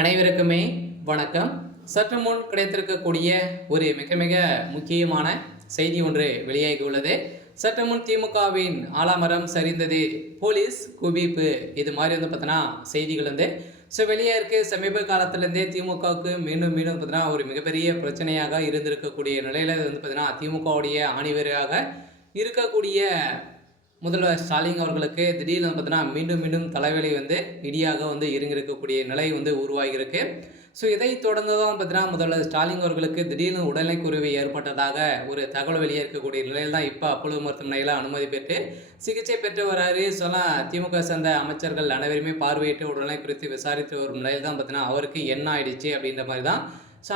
அனைவருக்குமே வணக்கம். சற்று முன் கிடைத்திருக்கக்கூடிய ஒரு மிக மிக முக்கியமான செய்தி ஒன்று வெளியாகி உள்ளது. சற்று முன் திமுகவின் ஆலமரம் சரிந்தது, போலீஸ் குவிப்பு, இது மாதிரி பார்த்தீங்கன்னா செய்திகள் வெளியே இருக்கு. சமீப காலத்திலேருந்தே திமுகவுக்கு மீண்டும் மீண்டும் பார்த்தீங்கன்னா ஒரு மிகப்பெரிய பிரச்சனையாக இருந்திருக்கக்கூடிய நிலையில் பார்த்தீங்கன்னா திமுகவுடைய ஆணிவேராக இருக்கக்கூடிய முதல்வர் ஸ்டாலின் அவர்களுக்கு திடீர்னு பார்த்தீங்கன்னா மீண்டும் மீண்டும் தலைவலி இடியாக இறங்கியிருக்கக்கூடிய நிலை உருவாகியிருக்கு. இதைத் தொடர்ந்து தான் பார்த்தீங்கன்னா முதல்வர் ஸ்டாலின் அவர்களுக்கு திடீர்னு உடல்நலக்குறைவு ஏற்பட்டதாக ஒரு தகவல் வெளியே இருக்கக்கூடிய நிலையில் தான் இப்போ அப்போலோ மருத்துவமனையில் அனுமதி பெற்று சிகிச்சை பெற்று வராரு. திமுக சேர்ந்த அமைச்சர்கள் அனைவருமே பார்வையிட்டு உடல்நலை குறித்து விசாரித்து வரும் நிலையில் தான் பார்த்தீங்கன்னா அவருக்கு என்ன ஆயிடுச்சு அப்படின்ற மாதிரி தான்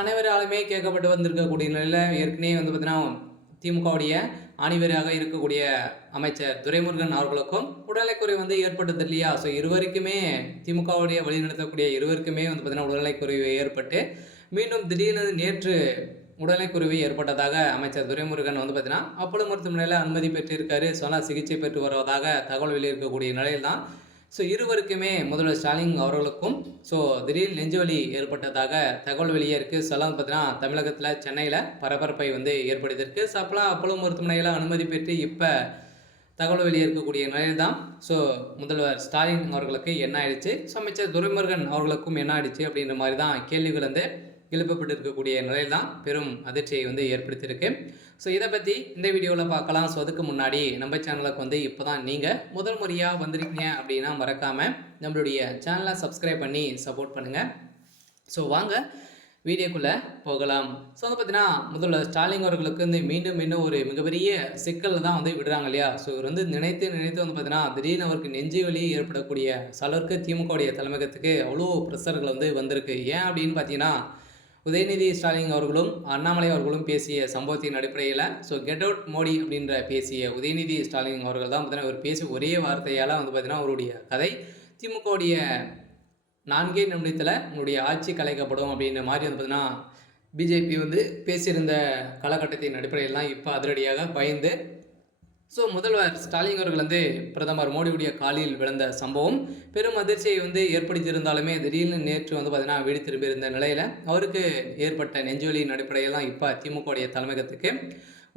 அனைவராலுமே கேட்கப்பட்டு வந்திருக்கக்கூடிய நிலையில் ஏற்கனவே பார்த்தீங்கன்னா திமுகவுடைய அணிவராக இருக்கக்கூடிய அமைச்சர் துரைமுருகன் அவர்களுக்கும் உடல்நலக்குறைவு ஏற்பட்டது இல்லையா? இருவருக்குமே திமுகவுடைய வழிநடத்தக்கூடிய இருவருக்குமே பார்த்தீங்கன்னா உடல்நலக்குறைவு ஏற்பட்டு மீண்டும் திடீர்னு நேற்று உடல்நலக்குறைவு ஏற்பட்டதாக அமைச்சர் துரைமுருகன் பார்த்தீங்கன்னா அப்போலோ மருத்துவமனையில் அனுமதி பெற்றிருக்காரு. சிகிச்சை பெற்று வருவதாக தகவல் வெளியிருக்கக்கூடிய நிலையில் தான் இருவருக்குமே முதல்வர் ஸ்டாலின் அவர்களுக்கும் திடீர் நெஞ்சுவலி ஏற்பட்டதாக தகவல் வெளியே இருக்குது. பார்த்தீங்கன்னா தமிழகத்தில் சென்னையில் பரபரப்பை ஏற்படுத்தியிருக்கு. அப்போலாம் அப்போலோ மருத்துவமனையில் அனுமதி பெற்று இப்போ தகவல் வெளியே இருக்கக்கூடிய நிலையில் தான் முதல்வர் ஸ்டாலின் அவர்களுக்கு என்ன ஆயிடுச்சு, அமைச்சர் துரைமுருகன் அவர்களுக்கும் என்ன ஆயிடுச்சு அப்படின்ற மாதிரி தான் கேள்விகள் எழுப்பப்பட்டிருக்கக்கூடிய நிலையில் தான் பெரும் அதிர்ச்சியை ஏற்படுத்தியிருக்கு. இதை பற்றி இந்த வீடியோவில் பார்க்கலாம். அதுக்கு முன்னாடி நம்ம சேனலுக்கு இப்போ தான் நீங்கள் முதல் முறையாக வந்திருக்கீங்க அப்படின்னா மறக்காமல் நம்மளுடைய சேனலை சப்ஸ்கிரைப் பண்ணி சப்போர்ட் பண்ணுங்கள். வாங்க வீடியோக்குள்ளே போகலாம். பார்த்தீங்கன்னா முதல்வர் ஸ்டாலின் அவர்களுக்கு மீண்டும் மீண்டும் ஒரு மிகப்பெரிய சிக்கல் தான் விடுறாங்க இல்லையா? இவர் நினைத்து நினைத்து பார்த்தீங்கன்னா திடீர்னு அவருக்கு நெஞ்சு வலி ஏற்படக்கூடிய அளவுக்கு திமுகவுடைய தலைமையகத்துக்கு அவ்வளோ ப்ரெஷர்கள் வந்திருக்கு. ஏன் அப்படின்னு பார்த்தீங்கன்னா உதயநிதி ஸ்டாலின் அவர்களும் அண்ணாமலை அவர்களும் பேசிய சம்பவத்தின் அடிப்படையில் கெட் அவுட் மோடி அப்படின்ற பேசிய உதயநிதி ஸ்டாலின் அவர்கள் தான் பார்த்தீங்கன்னா அவர் பேசிய ஒரே வார்த்தையால் பார்த்தீங்கன்னா அவருடைய கதை திமுகவுடைய 4 நிமிடத்தில் உங்களுடைய ஆட்சி கலைக்கப்படும் அப்படின்ற மாதிரி பார்த்தீங்கன்னா பிஜேபி பேசியிருந்த காலகட்டத்தின் அடிப்படையில் தான் இப்போ அதிரடியாக பயந்து முதல்வர் ஸ்டாலின் அவர்கள் பிரதமர் மோடியுடைய காலில் விழுந்த சம்பவம் பெரும் அதிர்ச்சியை ஏற்படுத்தியிருந்தாலுமே திடீர்னு நேற்று பார்த்தீங்கன்னா வீடு திரும்பியிருந்த நிலையில் அவருக்கு ஏற்பட்ட நெஞ்சுவலியின் அடிப்படையில் தான் இப்போ திமுகவுடைய தலைமையகத்துக்கு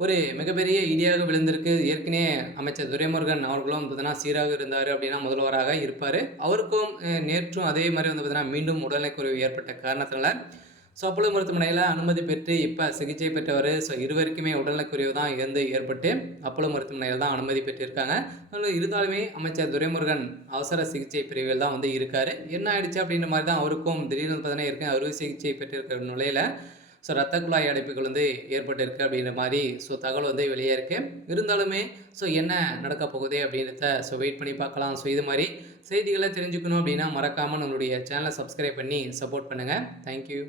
ஒரு மிகப்பெரிய இடியாக விழுந்திருக்கு. ஏற்கனவே அமைச்சர் துரைமுருகன் அவர்களும் பார்த்தீங்கன்னா சீராக இருந்தார் அப்படின்னா முதல்வராக இருப்பார். அவருக்கும் நேற்றும் அதே மாதிரி பார்த்தீங்கன்னா மீண்டும் உடல்நலக்குறைவு ஏற்பட்ட காரணத்தினால அப்போலோ மருத்துவமனையில் அனுமதி பெற்று இப்போ சிகிச்சை பெற்றவர். இருவருக்குமே உடல்நலக்குறைவு தான் ஏற்பட்டு அப்போலோ மருத்துவமனையில் தான் அனுமதி பெற்றிருக்காங்க. இருந்தாலுமே அமைச்சர் துரைமுருகன் அவசர சிகிச்சை பிரிவில் தான் இருக்கார். என்ன ஆயிடுச்சு அப்படின்ற மாதிரி தான் அவருக்கும் திடீர்னு பார்த்தீங்கன்னா ஏற்கனவே அறுவை சிகிச்சை பெற்றிருக்கிற நிலையில் ரத்த குழாய் அடைப்புகள் ஏற்பட்டிருக்கு அப்படின்ற மாதிரி தகவல் வெளியே இருக்குது. இருந்தாலுமே என்ன நடக்க போகுது அப்படின்றத வெயிட் பண்ணி பார்க்கலாம். இது மாதிரி செய்திகளை தெரிஞ்சுக்கணும் அப்படின்னா மறக்காமல் நம்மளுடைய சேனலை சப்ஸ்கிரைப் பண்ணி சப்போர்ட் பண்ணுங்கள். தேங்க்யூ.